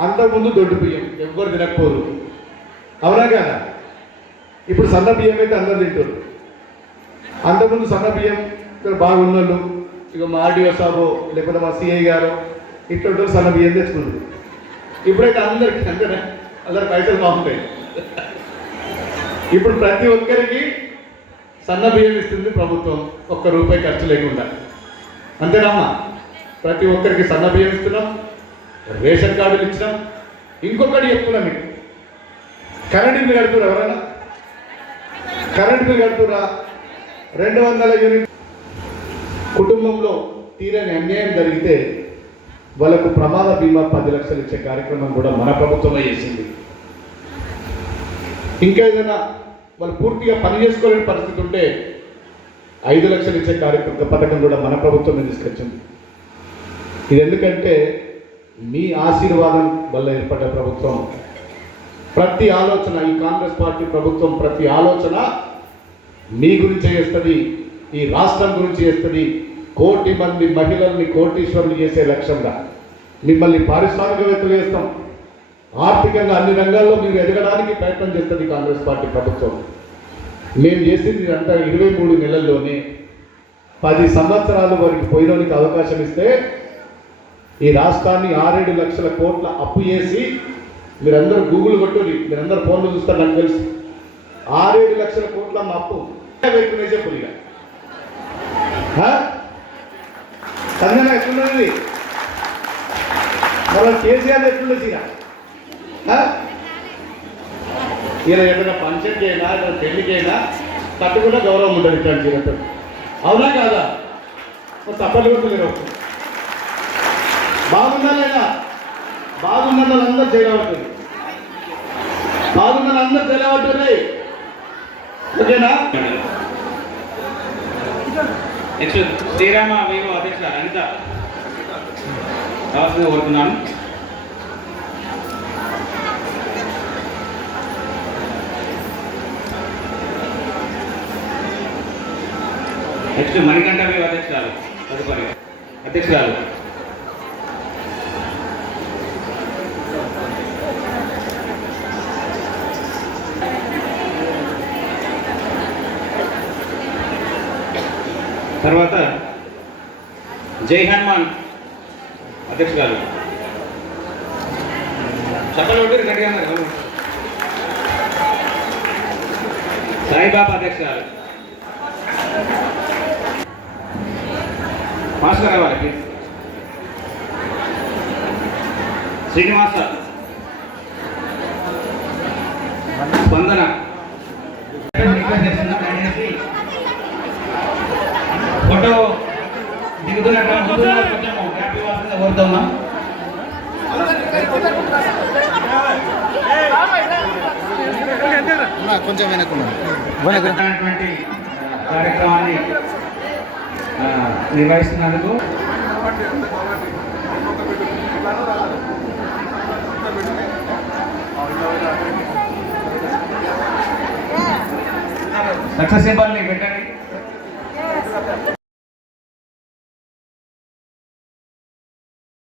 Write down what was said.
అంతకుముందు దొడ్డు బియ్యం ఎవ్వరు తినకపోరు. అవునా కదా? ఇప్పుడు సన్న బియ్యం అయితే అందరు తింటారు అంతకుముందు సన్న బియ్యం ఇక్కడ బాగున్నోళ్ళు ఇక మా ఆర్డీఓ సాబు లేకపోతే మా సిఐ గారు ఇట్లా సన్న బియ్యం తెచ్చుకుంటారు ఇప్పుడైతే అందరికి అంతేనా? అందరు పైసలు బాగుంటాయి. ఇప్పుడు ప్రతి ఒక్కరికి సన్న బియ్యం ఇస్తుంది ప్రభుత్వం ఒక్క రూపాయి ఖర్చు లేకుండా. అంతేనమ్మా? ప్రతి ఒక్కరికి సన్న బియ్యం ఇస్తున్నాం రేషన్ కార్డులు ఇచ్చినాం. ఇంకొకటి చెప్తున్నా మీకు. కరెంట్ బిల్ కడుతురా ఎవరైనా? కరెంట్ బిల్ కడుతురా రెండు వందల యూనిట్ కుటుంబంలో తీరని అన్యాయం జరిగితే వాళ్ళకు ప్రమాద బీమా పది లక్షలు ఇచ్చే కార్యక్రమం కూడా మన ప్రభుత్వమే చేసింది. ఇంకా ఏదైనా వాళ్ళు పూర్తిగా పని చేసుకోలేని పరిస్థితి ఉంటే ఐదు లక్షలు ఇచ్చే కార్యక్రమ పథకం కూడా మన ప్రభుత్వమే తీసుకొచ్చింది. ఇది ఎందుకంటే మీ ఆశీర్వాదం వల్ల ఏర్పడ్డ ప్రభుత్వం. ప్రతి ఆలోచన ఈ కాంగ్రెస్ పార్టీ ప్రభుత్వం ప్రతి ఆలోచన మీ గురించి చేస్తుంది ఈ రాష్ట్రం గురించి చేస్తుంది. కోటి మంది మహిళల్ని కోటీశ్వరులు చేసే లక్ష్యంగా మిమ్మల్ని పారిశ్రామికవేత్తలు చేస్తాం. ఆర్థికంగా అన్ని రంగాల్లో మీరు ఎదగడానికి ప్రయత్నం చేస్తుంది కాంగ్రెస్ పార్టీ ప్రభుత్వం. మేము చేసింది అంతా ఇరవై మూడు నెలల్లోనే. పది సంవత్సరాలు వారికి పోయినోనికి అవకాశం ఇస్తే ఈ రాష్ట్రాన్ని ఆరేడు లక్షల కోట్ల అప్పు చేసి మీరందరూ గూగుల్ కొట్టుని మీరందరూ ఫోన్లు చూస్తారు నాకు తెలుసు. ఆరేడు లక్షల కోట్ల మా అప్పు. పెట్టుకునే చెప్పు ఇక? సంజన ఎట్లున్నది మరి కేసీఆర్ ఎట్లుండదు ఇక ఈయన ఏదైనా ఫంక్షన్కి అయినా ఏదైనా పెళ్ళికి అయినా గౌరవం ఉంటుంది ఇట్లాంటి చీరతో అవునా కాదా? తప్పలు కొట్టలేరు బాగుందా లేదా బాగున్న వాళ్ళందరూ చేయబడుతుంది బాగున్న వాళ్ళందరూ చేయబడుతుంది ఓకేనా? నెక్స్ట్ శ్రీరామ మేము అధ్యక్షుడు అనిత. రావాల్సింది కోరుతున్నాను నెక్స్ట్ మణికంఠ మేము అధ్యక్షురాలు. తదుపరి అధ్యక్షురాలు. తర్వాత జై హనుమాన్ అధ్యక్ష గారు. ఒకటి గట్టిగా గారు సాయిబాబా గారు. మాస్టర్ గారు శ్రీనివాస స్పందన. కోరుతున్నాం కొంచెం కార్యక్రమాన్ని నిర్వహిస్తున్నందుకు సక్సెస్ సింబల్ని పెట్టండి.